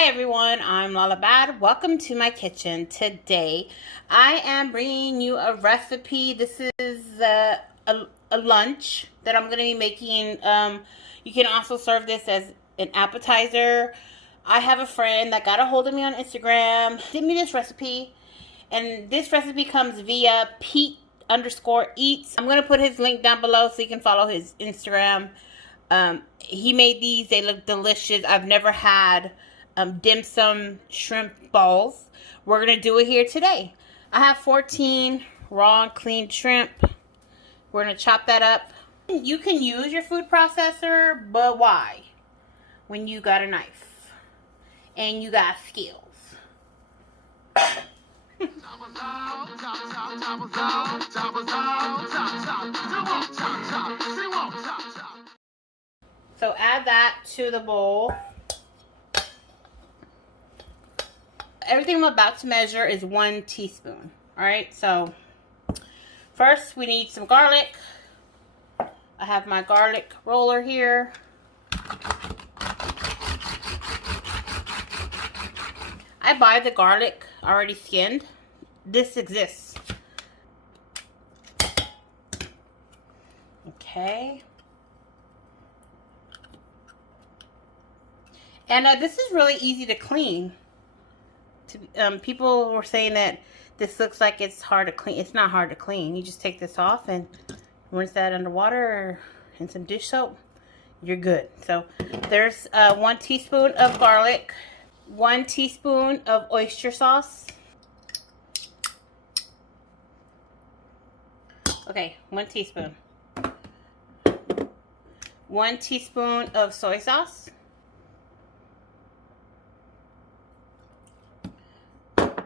Hi everyone, I'm Lalabad. Welcome to my kitchen. Today I am bringing you a recipe. This is a lunch that I'm going to be making. You can also serve this as an appetizer. I have a friend that got a hold of me on Instagram, sent me this recipe, and this recipe comes via Pete_eats. I'm going to put his link down below so you can follow his Instagram. He made these. They look delicious. I've never had dim sum shrimp balls. We're going to do it here today. I have 14 raw and clean shrimp. We're going to chop that up. You can use your food processor, but why? When you got a knife and you got skills. So add that to the bowl. Everything I'm about to measure is 1 teaspoon. Alright, so first we need some garlic. I have my garlic roller here. I buy the garlic already skinned. This exists. Okay. And this is really easy to clean. People were saying that this looks like it's hard to clean. It's not hard to clean. You just take this off and rinse that under water and some dish soap. You're good. So there's 1 teaspoon of garlic, 1 teaspoon of oyster sauce. Okay, 1 teaspoon. 1 teaspoon of soy sauce.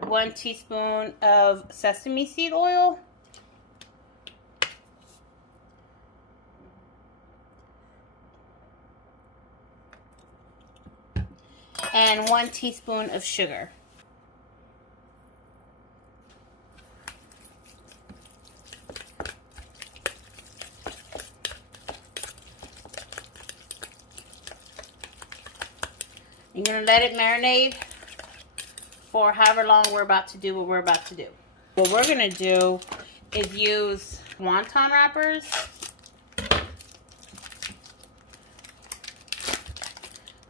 1 teaspoon of sesame seed oil. And 1 teaspoon of sugar. You're going to let it marinate for however long we're about to do what we're about to do. What we're going to do is use wonton wrappers.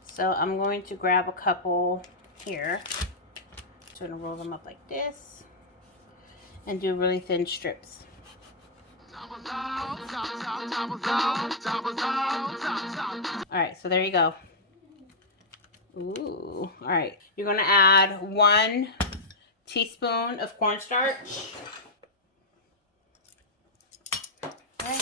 So I'm going to grab a couple here. Just going to roll them up like this and do really thin strips. Alright, so there you go. Ooh, alright. You're going to add 1 teaspoon of cornstarch. Okay.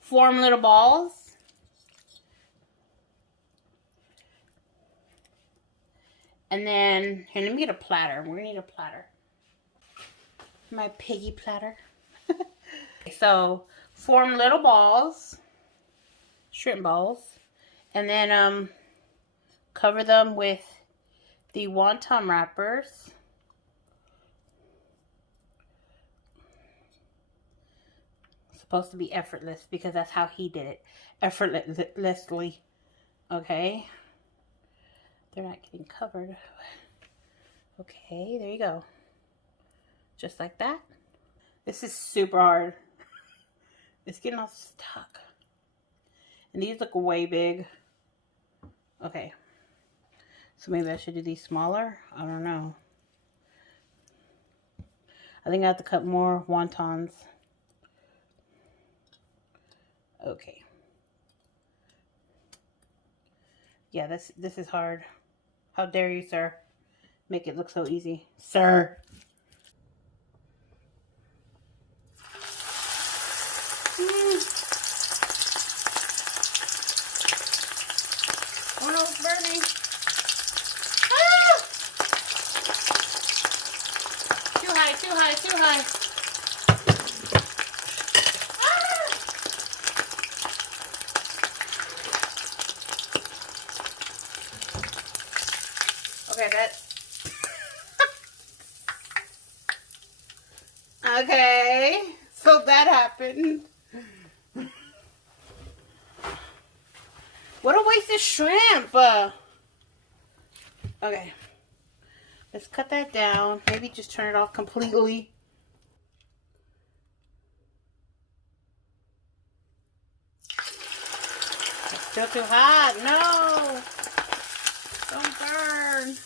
Form little balls. And then, here, let me get a platter. We're going to need a platter. My piggy platter. So, form little balls, shrimp balls, and then cover them with the wonton wrappers. It's supposed to be effortless because that's how he did it, effortlessly. Okay, they're not getting covered. Okay, there you go, just like that. This is super hard. It's getting all stuck. And these look way big. Okay. So maybe I should do these smaller. I don't know. I think I have to cut more wontons. Okay. Yeah, this is hard. How dare you, sir? Make it look so easy. Sir. Oh no, it's burning. Ah! Too high, too high, too high. Ah! Okay, that's... okay, so that happened. wasted shrimp. Okay. Let's cut that down. Maybe just turn it off completely. It's still too hot. No. Don't burn.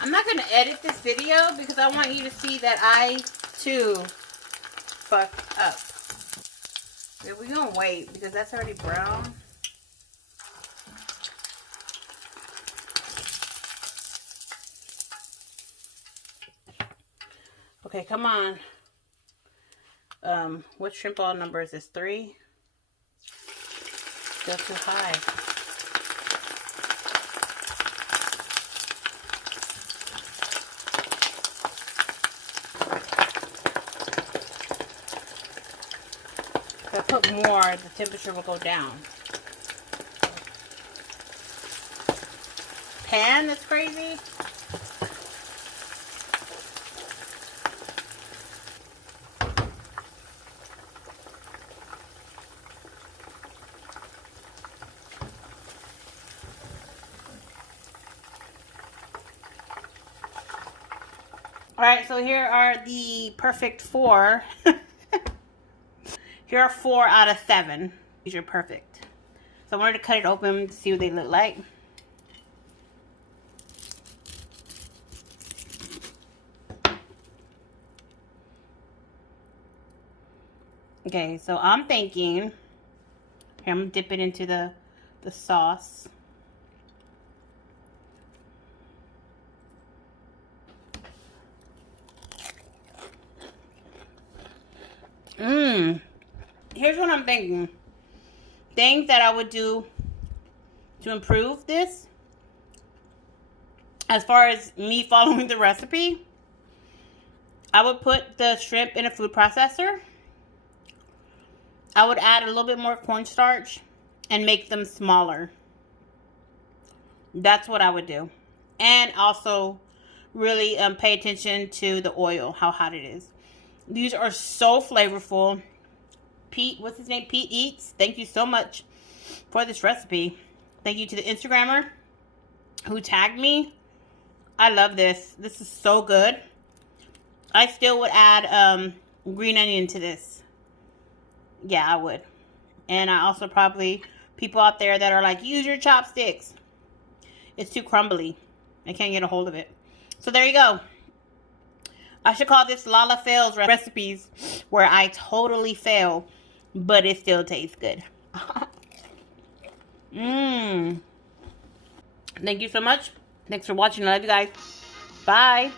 I'm not going to edit this video because I want you to see that I, too, fucked up. Okay, we're going to wait because that's already brown. Okay, come on. What shrimp ball number is this? 3? Still too high. If I put more, the temperature will go down. Pan, that's crazy. Alright, so here are the perfect 4. Here are 4 out of 7. These are perfect. So I wanted to cut it open to see what they look like. Okay, so I'm thinking, here I'm going to dip it into the sauce. Here's what I'm thinking. Things that I would do to improve this. As far as me following the recipe, I would put the shrimp in a food processor. I would add a little bit more cornstarch and make them smaller. That's what I would do. And also really pay attention to the oil, how hot it is. These are so flavorful. Pete, what's his name? Pete Eats. Thank you so much for this recipe. Thank you to the Instagrammer who tagged me. I love this. This is so good. I still would add green onion to this. Yeah, I would. And I also probably, people out there that are like, use your chopsticks. It's too crumbly. I can't get a hold of it. So there you go. I should call this Lala Fails Recipes, where I totally fail, but it still tastes good. Thank you so much. Thanks for watching. I love you guys. Bye.